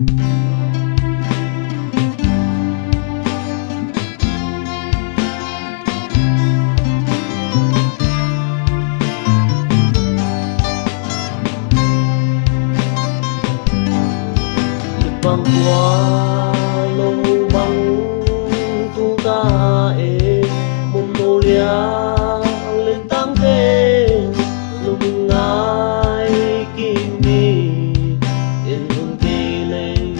băng qua lâu băng tu ta e Mongolia lên tăng thế lùng ngai kimi in hung kỳ lên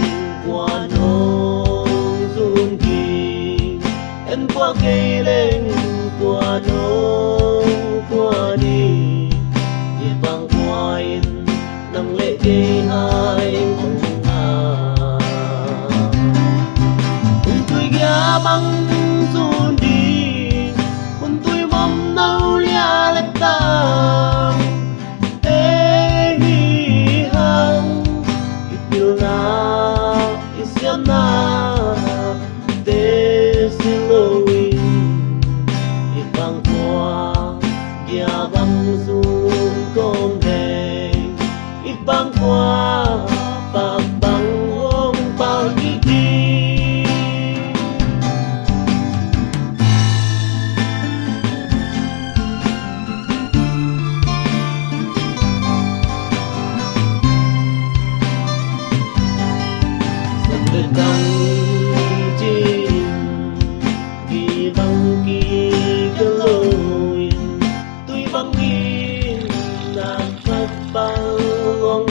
qua nô dung kỳ en qua kỳ lên qua nô qua đi băng qua in nang lệ kỳ hai băng run đi con tôi mong nâu lia lệ ta ê hi hăng yêu na isiana te siloi băng qua gia băng run con đè băng qua bạc băng hôm bao đi đăng trên vì băng kỳ cái lối tôi băng đi là phát bao ngon